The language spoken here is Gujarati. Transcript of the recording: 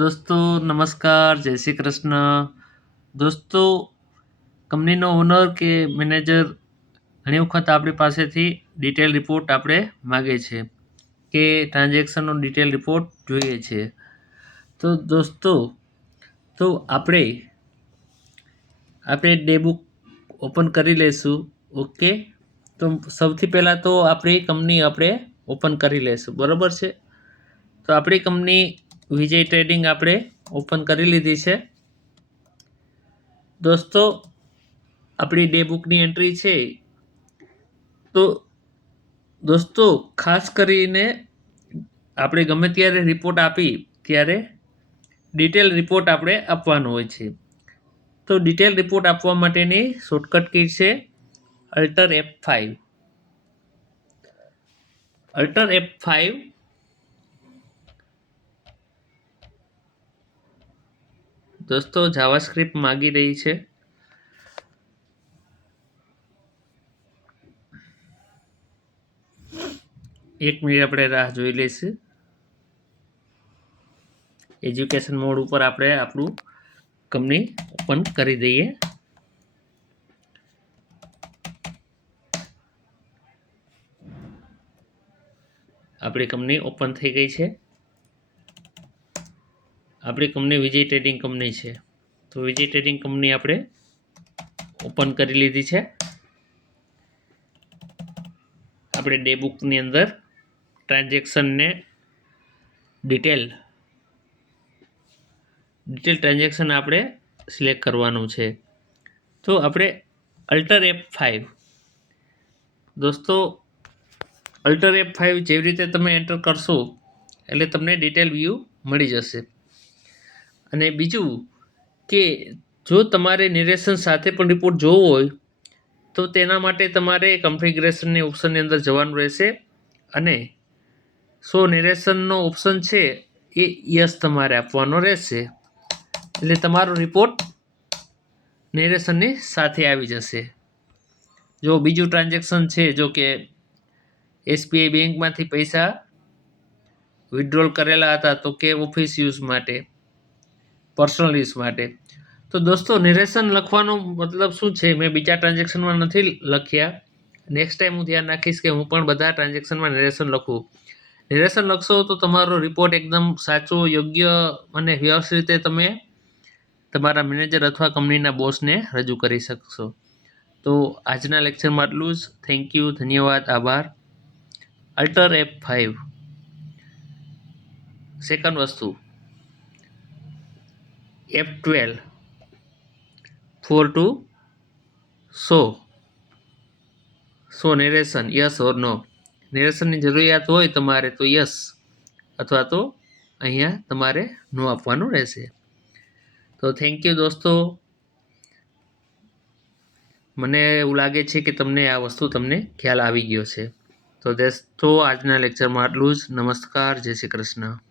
દોસ્તો નમસ્કાર, જય શ્રી કૃષ્ણ. દોસ્તો, કંપનીનો ઓનર કે મેનેજર ઘણી વખત આપણી પાસેથી ડિટેલ રિપોર્ટ આપણે માગે છે કે ટ્રાન્ઝેક્શનનો ડિટેલ રિપોર્ટ જોઈએ છે. તો દોસ્તો આપણે ડે બુક ઓપન કરી લઈશું. ઓકે, તો સૌથી પહેલાં તો આપણી કંપની આપણે ઓપન કરી લઈશું, બરાબર છે. તો આપણી કંપની વિજય ટ્રેડિંગ આપણે ઓપન કરી લીધી છે. દોસ્તો, આપણી ડે બુકની એન્ટ્રી છે. તો દોસ્તો, ખાસ કરીને આપણે ગમે ત્યારે રિપોર્ટ આપી ત્યારે ડિટેલ રિપોર્ટ આપણે આપવાનો હોય છે. તો ડિટેલ રિપોર્ટ આપવા માટેની શોર્ટકટ કી છે અલ્ટર F5. અલ્ટર F5 દોસ્તો જાવાસ્ક્રિપ્ટ માગી રહી છે. એક મિનિટ આપણે રાહ જોઈ લઈશું. એજ્યુકેશન મોડ ઉપર આપણે આપણું કંપની ઓપન કરી દઈએ. આપણી કંપની ઓપન થઈ ગઈ છે. આપણી કંપની વિજય ટ્રેડિંગ કંપની છે. તો વિજય ટ્રેડિંગ કંપની આપણે ઓપન કરી લીધી છે. આપણે ડે બુકની અંદર ટ્રાન્ઝેક્શનને ડિટેલ ટ્રાન્ઝેક્શન આપણે સિલેક્ટ કરવાનું છે. તો આપણે અલ્ટર F5 દોસ્તો, અલ્ટર F5 જેવી રીતે તમે એન્ટર કરશો એટલે તમને ડિટેલ વ્યૂ મળી જશે. અને બીજું કે જો તમારે નિરેશન સાથે પણ રિપોર્ટ જોવો હોય તો તેના માટે તમારે કન્ફિગરેશનની ઓપ્શનની અંદર જવાનું રહેશે અને શો નિરેશનનો ઓપ્શન છે એ યસ તમારે આપવાનો રહેશે. એટલે તમારો રિપોર્ટ નિરેશનની સાથે આવી જશે. જો બીજું ટ્રાન્ઝેક્શન છે, જો કે SBI બેંકમાંથી પૈસા વિથડ્રોલ કરેલા હતા તો કે ઓફિસ યુઝ માટે, પર્સનલ યુઝ માટે. તો દોસ્તો, નિરેશન લખવાનો મતલબ શું છે, મેં બીજા ટ્રાન્ઝેક્શનમાં નથી લખ્યા. નેક્સ્ટ ટાઈમ હું ધ્યાન રાખીશ કે હું પણ બધા ટ્રાન્ઝેક્શનમાં નિરેશન લખું. નિરેશન લખશો તો તમારો રિપોર્ટ એકદમ સાચો, યોગ્ય અને વ્યવસ્થિત રીતે તમે તમારા મેનેજર અથવા કંપનીના બોસને રજૂ કરી શકશો. તો આજના લેક્ચરમાં આટલું જ. થેન્ક યુ, ધન્યવાદ, આભાર. Alter F5. સેકન્ડ વસ્તુ F12 ફોર ટુ શો નિરેશન, યસ ઓર નો. નિરેશનની જરૂરિયાત હોય તમારે તો યસ, અથવા તો અહીંયા તમારે નો આપવાનું રહેશે. તો થેન્ક યુ દોસ્તો. મને એવું લાગે છે કે તમને આ વસ્તુ તમને ખ્યાલ આવી ગયો છે. તો આજના લેક્ચરમાં આટલું જ. નમસ્કાર, જય શ્રી કૃષ્ણ.